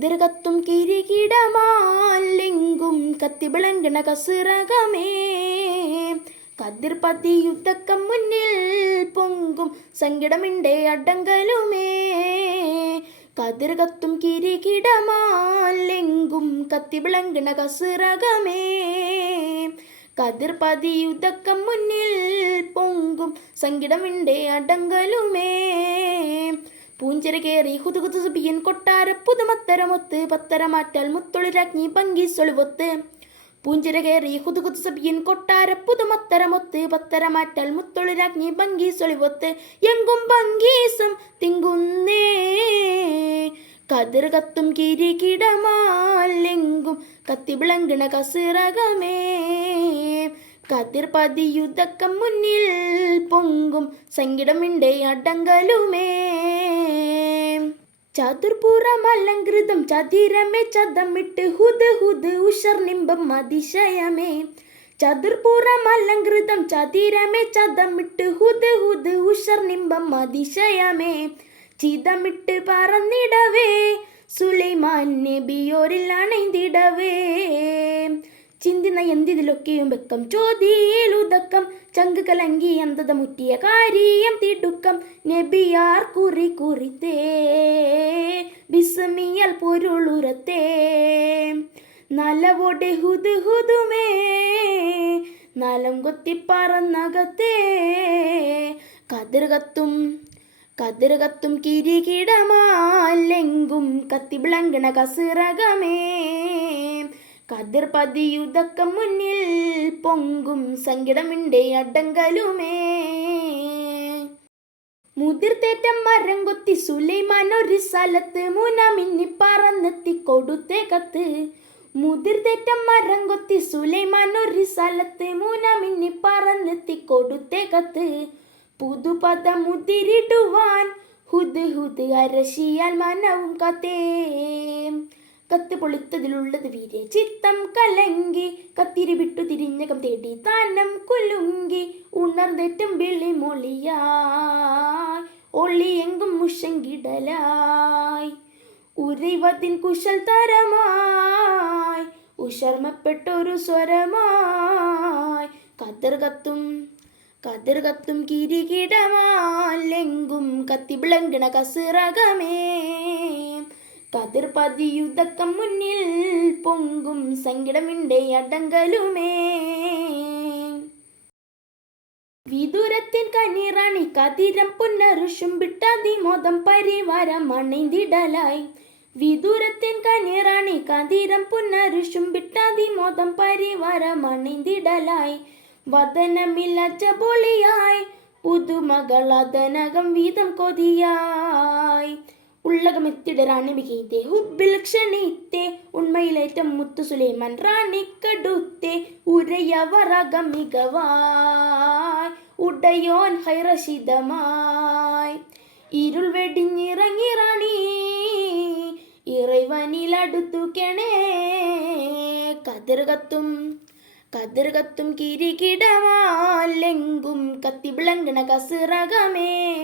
കതിർകത്തും കിരീടമാലെങ്കും കത്തിവിളങ്ങണ കസിറകമേ. കതിർപതി യുദ്ധക്കം മുന്നിൽ പൊങ്കും സങ്കടമിണ്ടേ അടങ്കലുമേ. കതിർകത്തും കിരീടമാലെങ്കും കത്തിവിളങ്ങണ കസിറകമേ. കതിർപതി യുദ്ധക്കം മുന്നിൽ പൊങ്കും സങ്കടമിണ്ടേ അടങ്കലുമേ. പൂഞ്ചിര കേറി ഹുതുകുതു സുബിയൻ കൊട്ടാര പുതുമത്തരമൊത്ത് പത്തരമാറ്റാൽ മുത്തൊളിരാജ്ഞി ഭംഗി സൊളിവൊത്ത്. പൂഞ്ചിര കേറി ഹുതുകുതു സുബിയൻ കൊട്ടാര പുതുമത്തരമൊത്ത് പത്തരമാറ്റാൽ മുത്തൊളിരാജ്ഞി ഭംഗി സൊളിവൊത്ത്. എങ്കും ഭംഗീസം തിങ്കുന്നേ കതിർകത്തും കിരീടമാലെങ്കും കത്തിവിളങ്ങണ കസിറകമേ. കതിർപതി യുദ്ധക്കം മുന്നിൽ പൊങ്കും സങ്കടമിണ്ടേ അടങ്കലുമേ. ചതുർപുറമലങ്കൃതം ചതിരമേ ചതമിട്ട് ഹുദ് ഹുദ് ഉഷർനിമ്പം അതിശയമേ. ചതുർപുറമലങ്കൃതം ചതിരമേ ചതമിട്ട് ഹുദ് ഹുദ് ഉഷർനിമ്പം അതിശയമേ. ചിതമിട്ട് പറന്നിടവേ സുലൈമാൻ നബിയോരിൽ അണൈന്തിടവേ. ചിന്തിന എന്തിതിലൊക്കെയും വെക്കം ചോദ്യയിലുദക്കം ചങ്ക് കലങ്കി അന്തത മുറ്റിയ കാര്യം തിടുക്കം. നബിയാർ കുറി കുറിത്തേ വിസ്മിയൽ പൊരുളുരത്തേ. നലവോടെ ഹുദ് ഹുദുമേ നലം കൊത്തി പറന്നകത്തേ. കതിർകത്തും കതിർകത്തും കിരീടമാലെങ്കും കത്തിവിളങ്ങണ കസിറകമേ. കതിർപതി യുദ്ധക്കം മുന്നിൽ പൊങ്കും സങ്കടമിണ്ടേ അടങ്കലുമേ. മുതിർത്തേറ്റം മരം കൊത്തി സുലൈമാൻ ഒരു സ്ഥലത്ത് മുന മിന്നി പറന്നെത്തി കൊടുത്തേ കത്ത്. മുതിർത്തേറ്റം മരം കൊത്തി സുലൈമാൻ ഒരു സ്ഥലത്ത് മുന മിന്നി പറന്നെത്തി കൊടുത്തേ കത്ത്. പുതുപദ മുതിരിടുവാൻ ഹുദ് ഹുദ് അരശിയാൽ മനവും കത്തേ. കത്ത് പൊളിത്തതിലുള്ളത് വീരെ ചിത്തം കലങ്കി കത്തിരി വിട്ടു തിരിഞ്ഞകം തേടി താനം കുലുങ്കി. ഉണർന്നേറ്റം വിളി മൊളിയായി ഒളിയെങ്കും മുഷങ്കിടലായി. ഉരൈവതിൻ കുശൽ തരമായി ഉഷർമപ്പെട്ടൊരു സ്വരമായി. കതിർകത്തും കതിർകത്തും കിരീടമാലെങ്കും കത്തിവിളങ്ങണ കസിറകമേ. കതിർപതി യുദ്ധക്കം മുന്നിൽ പൊങ്കും സങ്കടമിണ്ടേ അടങ്കലുമേ. വിദൂരത്തിൻ കനിറാണി കതിരം പുനരുഷും വിട്ടതിമോദം പരിവാരം അണൈന്തിടലായി. വിദൂരത്തിൻ കനിറാണി കതിരം പുനരുഷും വിട്ടതിമോദം പരിവാരം അണൈന്തിടലായി. വദനമില്ലച്ച പൊളിയായി പുതുമകളതനകം വീതം കൊതിയായി. ഉള്ളകമെത്തിട റാണി മികീത്തെ ഹുബിൽ ക്ഷണിത്തേ. ഉണ്മയിലേറ്റം മുത്തു സുലൈമാൻ റാണിക്കടുത്തേ. ഉരയവറകം മികവായി ഉടയോൻ ഹൈറശിതമായി. ഇരുൾ വെടിഞ്ഞിറങ്ങി റാണി ഇറൈവനിലടുത്തു കെണേ. കതിർകത്തും കതിർകത്തും കിരീടമാലെങ്കും കത്തിവിളങ്ങണ കസിറകമേ.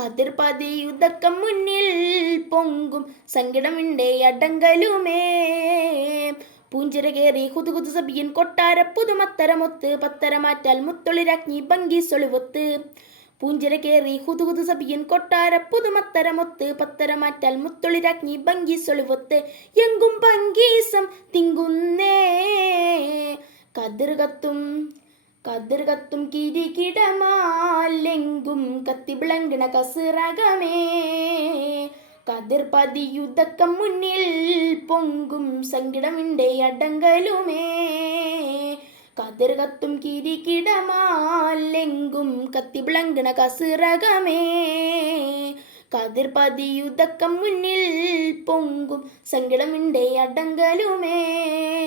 കതിർപതി യുദ്ധക്കം മുന്നിൽ പൊങ്കും സങ്കടമിണ്ടേ അടങ്കലുമേ. പൂഞ്ചിര കേറി ഹുതുകുതു സബിയൻ കൊട്ടാര പുതുമത്തരമൊത്ത് പത്തരമാറ്റാൽ മുത്തൊളിരാജ്ഞി ഭംഗി സൊളിവൊത്ത്. പൂഞ്ചിര കേറി ഹുതുകുതു സബിയൻ കൊട്ടാര പുതുമത്തരമൊത്ത് പത്തരമാറ്റാൽ മുത്തൊളിരാജ്ഞി ഭംഗി സൊളിവൊത്ത്. എങ്കും ഭംഗീസം തിങ്കുന്നേ കതിർകത്തും കതിർകത്തും കിരീടമാലെങ്കും കത്തിവിളങ്ങണ കസിറകമേ. കതിർപതി യുദ്ധക്കം മുന്നിൽ പൊങ്കും സങ്കടമിണ്ടേ അടങ്കലുമേ. കതിർകത്തും കിരീടമാലെങ്കും കത്തിവിളങ്ങണ കസിറകമേ. കതിർപതി യുദ്ധക്കം മുന്നിൽ പൊങ്കും സങ്കടമിണ്ടേ അടങ്കലുമേ.